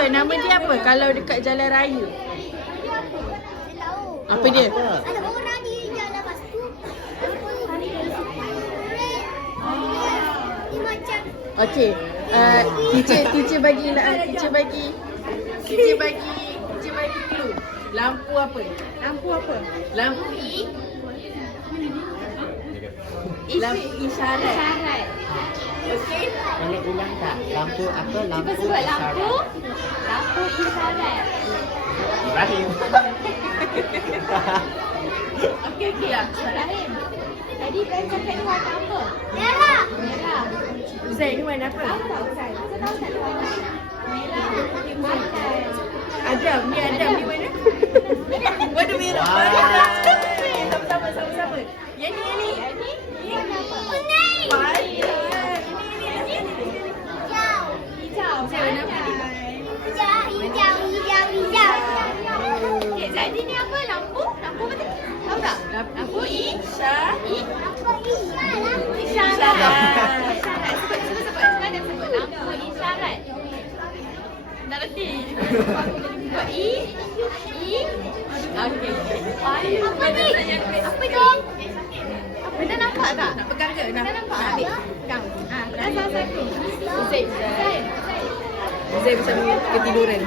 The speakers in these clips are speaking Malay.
apa? Nama dia apa kalau dekat jalan raya? Apa dia? Ada orang di jalan pastu. Dia macam Okey. Teacher bagi clue. Lampu apa? Lampu lampu isyarat. Okey. Boleh ulang tak? Lampu apa? Lampu Sebut isyarat. lampu isyarat. Ibrahim. Okey. Ibrahim. Tadi Ibrahim cakap ni warna apa? merah. Merah. Zaid ni mana apa? Tahu tak Ustaz? Ustaz tahu tak dia warna? Merah. Pandai. Adam ni mana? Warna merah. Sama-sama. Yang ni. Warna apa? Kuning. Hijau. Pandai. Hijau. Okey, jadi ni apa? Lampu apa tadi? Tahu tak? Lampu isyarat. Sebut. Ada sebut lampu isyarat. Dah reti. Sebut Okey. Apa ni? Apa ni? Kita nampak tak? Nak pegang ke? Kita nampak tak? Pegang. Dah salah satu. Zaid macam ketiduran.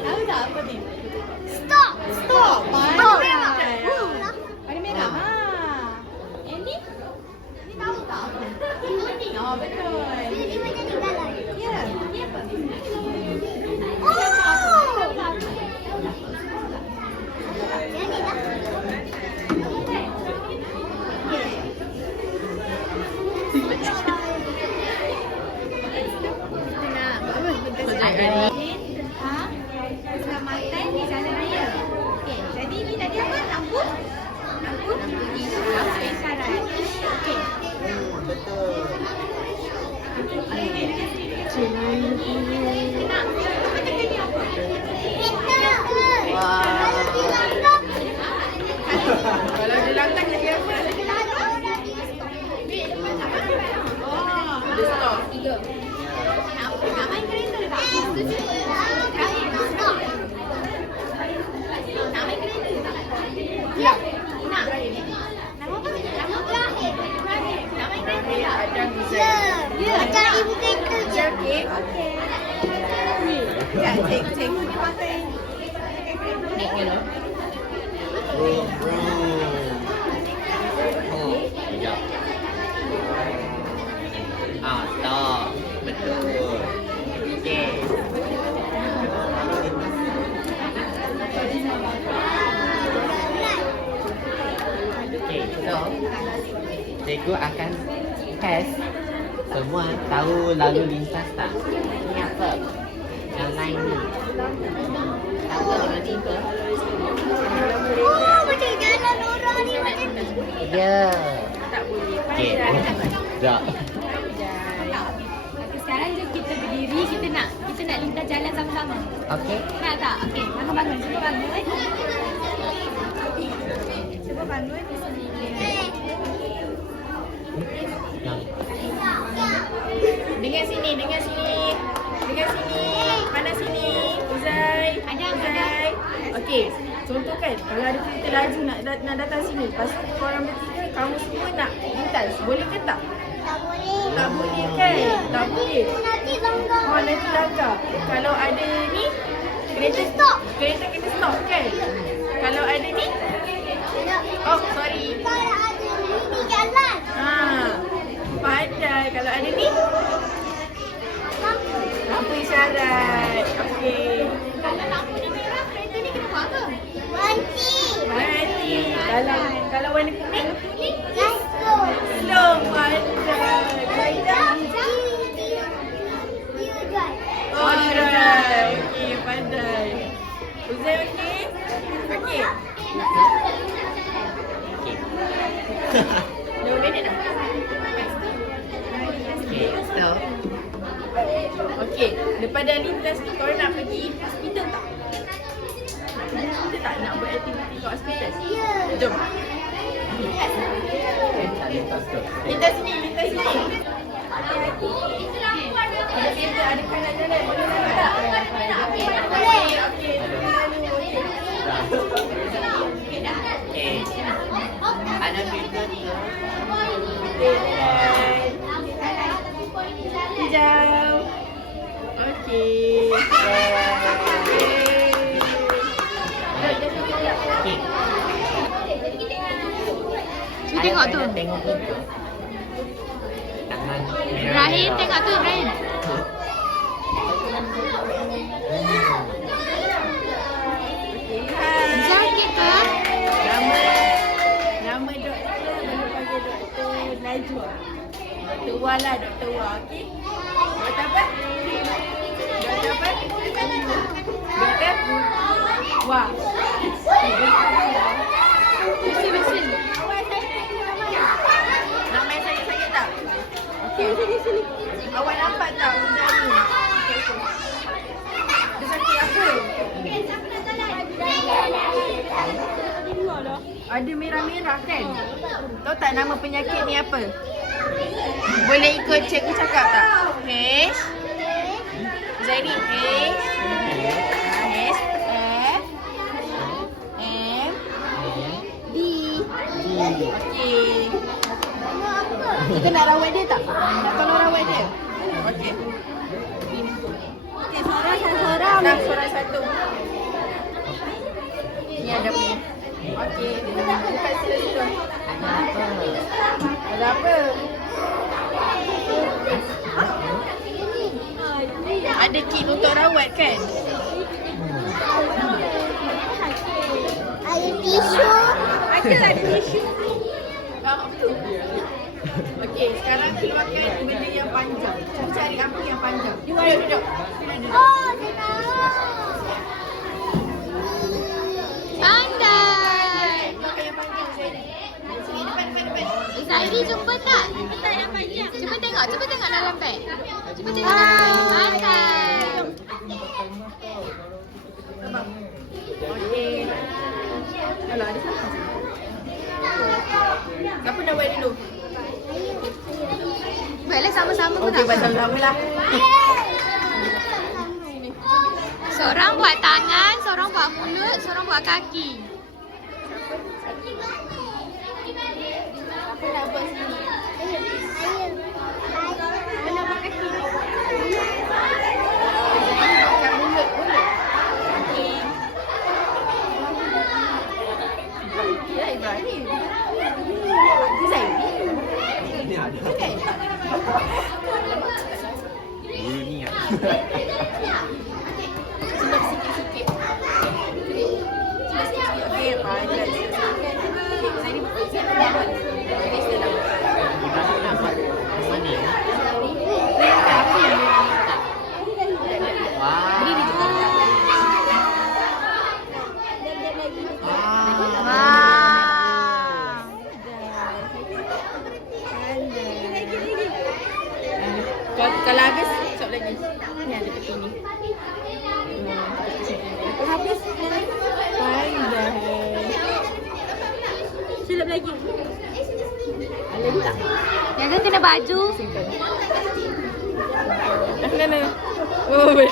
Tahu tak apa ni? Stop. Pandai. Warna merah. Ha. Yang ni? Ni tahu tak apa? Kuning. Oh, betul. Dia macam di jalan. Ya. Ni apa? Oh. Yang ni dah. Tentang Keselamatan di jalan raya. Okey, jadi ni tadi apa? Lampu isyarat. Okey. Betul. Nak apa cakap ni apa? Kita. Wah. Kalau dia lantak jadi apa? Oh, Dia stop. nak main kereta tak? Nak main kereta tak? Ya. Nak. Nama apa? Nama Ibrahim. Nak main kereta tak? Adam Zaid. Macam ibu kereta je. Okey. Okey. Ya, cikgu dia pakai naik ke lah. Vroom, vroom. Oh, sekejap. Stop. Betul. Okey. Okey, so cikgu akan test semua tahu lalu lintas tak? Ini apa? Yang lain ni. Tahu tak warna ni apa? Oh, macam jalan orang ni macam ni. Ya. Tak boleh. Okey. Sekejap. Sekarang je kita berdiri, kita nak lintas jalan sama-sama. Okey. Nak tak? Okey, bangun. Cuba bangun. Cuba bangun di sini. Yang Dengan sini. Mana sini? Uzai. Ada. Okey. Contoh kan, kalau ada kereta laju nak datang sini, lepas tu korang bertiga, kamu semua nak lintas. Boleh ke tak? Tak boleh. Tak boleh kan? Tak boleh. Nanti langgar. Oh, nanti langgar. Kalau ada ni, kereta Stop. Kereta kena stop kan? Kalau ada ni, oh sorry. Kalau ada ini jalan. Pandai. Kalau ada ni, Lampu. lampu isyarat. Okey. Kalau lampu ni merah, kereta ni kena buat apa? Berhenti. Berhenti. Kalau warna kuning, Let's go. slow. Pandai. You drive. Alright. Okey, pandai. Uzai okey? Okey. okey. 2 minit dah. Okey, so Okey, daripada lintas ni korang nak pergi hospital tak? Kita tak nak buat aktiviti kat hospital? Ya. Jom. lintas tu. Lintas sini. Hati-hati. Ada kereta, ada kanan jalan. Boleh tak? tengok tu. Tengok tu. Tangan merah. Ibrahim tengok tu Ibrahim. Sakit ke? Nama doktor boleh panggil Doktor Najwa. Doktor Wah lah, Doktor Wah, okey? Doktor apa? Doktor apa? Doktor Wah. Bersih. Nama yang sakit tak? Okey. Sini. Awak nampak tak benda ni? Dia sakit apa? Ada merah-merah kan? Tahu tak nama penyakit ni apa? Boleh ikut cikgu cakap tak? H Zairi H F M D. Okey. Kita nak rawat dia tak? Nak tolong rawat dia? Okey. Okey, seorang. Dah seorang satu. Ni ada punya. Okey. Buka sila. Ada apa? Ada kit untuk rawat kan? Air tisu. Ada tisu. Okey, sekarang keluarkan benda yang panjang. Cuba cari apa yang panjang. Duduk. Oh, saya tahu. Pandai. Keluarkan yang panjang Zairi. Sini depan. Zairi jumpa tak? Tak yang panjang. Cuba tengok dalam beg. Cuba tengok dalam beg. Pandai. Okey. Alah, ada siapa? Siapa nak buat dulu? Baiklah sama-sama pun Okey, tak? buat sama-sama lah. Seorang buat tangan, seorang buat mulut, seorang buat kaki. Siapa nak buat sini? Siapa nak buat kaki? Makan mulut boleh? Okey. Ya, Ibrahim. Zairi. Okay. Bulu ni ah. Silap sikit-sikit. Okey, pandai. Zairi buat. Okey, silap. Ibrahim nak buat mana? Apa yang dia minta? Wah. Berdiri je. Kalau habis, stop lagi. Ni ada tepi ni. Kalau habis, pandai. Silap lagi. Ada tak? Yang tu kena baju. Mana? Oh, boleh.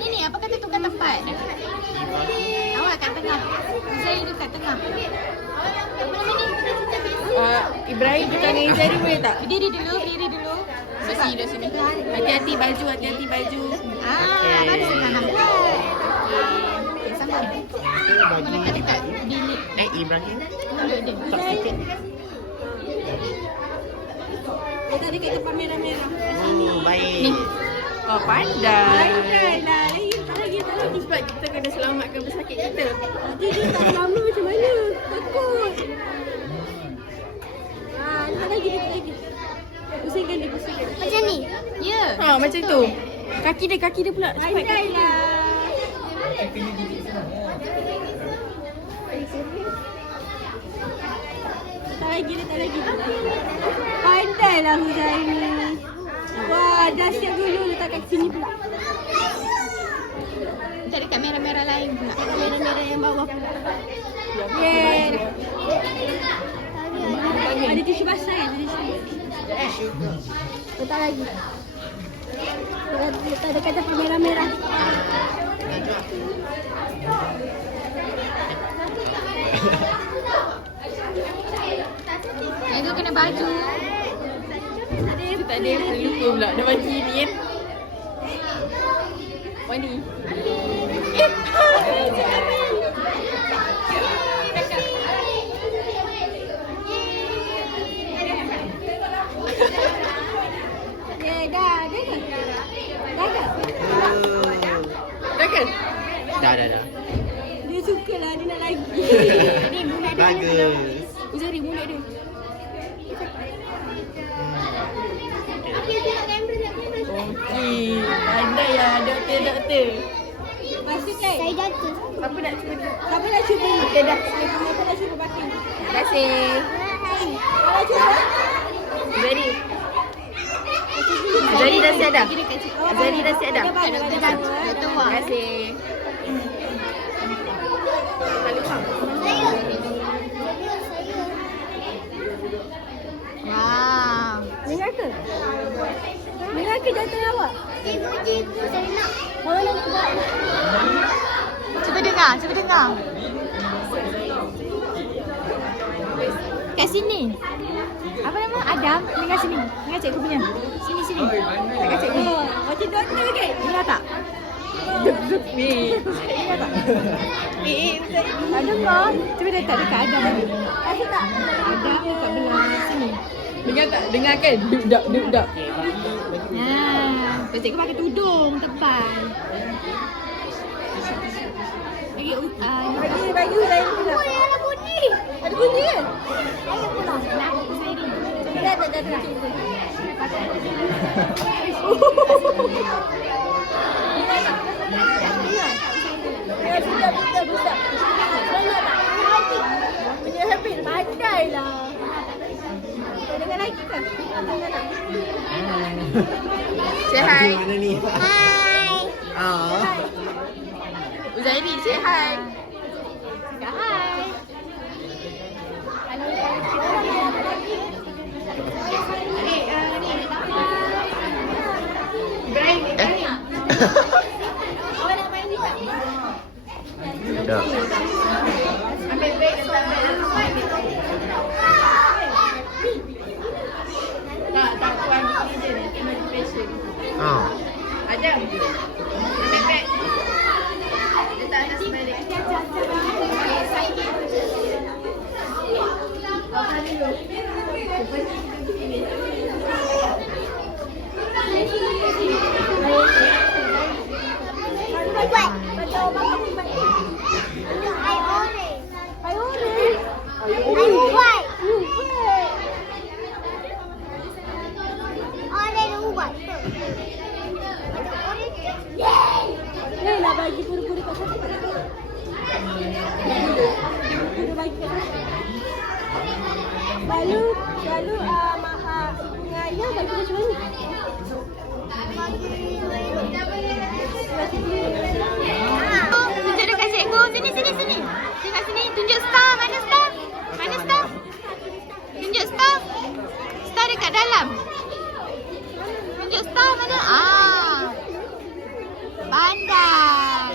Ni apa kata tukar tempat? Awak kat tengah. Zairi dekat tengah. Ibrahim dekat dengan Zairi boleh tak? Berdiri dulu. Duduk sini. Hati-hati baju. Baru senang nampak. Okey, sambung. Dekat bilik. Ibrahim. Mulut dia. Tak sikit. Dia tak dekat tempat merah-merah. Oh, baik. Ni. Oh, pandai. Lah. Lagi. Sebab kita kena selamatkan pesakit kita. Nanti dia tak selamat macam mana? Takut. Lagi. Pusingkan dia. Macam ni. Ya. Macam tu. Kaki dia pula. Pandai lah. Tak lagi. Pandai lah Huzaini. Wah, dah siap dulu letak kat sini pula. Tak dekat merah-merah lain pula. Merah-merah yang bawah pula. Yeah. Ada tisu basah kan? Letak lagi. Letak dekat tempat merah-merah. Yang tu kena baju. Tak ada yang lupa pula dia bagi ni kan. Wani. ke? Dah. Dia suka lah, dia nak lagi. Ni mulut dia. Bagus. Uzari mulut dia. Okey. Pandai ya doktor. Lepas tu kan, Saya jatuh. Apa nak cuba? siapa nak cuba? Okey dah. Siapa nak cuba pakai? Terima kasih. Kalau cuba. Zari. Zari dah siap dah? Zari dah siap dah? Terima kasih. Wah. Dengar ke? Dengar ke jantung awak? Cikgu, saya nak. Mana nak cuba? Cuba dengar. Kat sini. Apa nama? Adam. Dengar sini. Dengar cikgu punya. Sini. Dengar cikgu. Macam doktor ke? Dengar tak? Duk ni. Dengar tak? Ada kau? Cuba dekat Adam. Ada tak? Adam dekat belah sini. Dengar tak? Dengar kan? Duk dak. Nah, cikgu pakai tudung tebal. Bagi Uzairi pula. Oh, yang ada bunyi. Ada bunyi kan? Ayo pulang. Nak aku Uzairi. Dah. Besar. Banyak tak? Punya habit pandai lah. Dengar lagi ke? Dengar tak? Say hi. Mana ni? Hai. Oh. Uzairi, say hi. Cakap hai. Ibrahim. Awak nak main ni tak? Dah. Ambil beg letak beg dalam rumah. Tak puan ni je nanti baju fashion. Oh. Adam. Ambil beg. Letak atas balik. Buat. Air orange. Air ubat. Orange ubat. Ada orange. Ni nak bagi pura-pura kat sana. Pura bagi kat sana. Lalu dengan ayah bagi macam mana? Tunjuk dekat cikgu. Sini. Dekat sini. Tunjuk star. Mana star? Tunjuk star. Star dekat dalam. Tunjuk star mana? Pandai.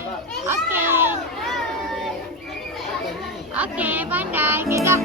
Okey, pandai. Okay, dah.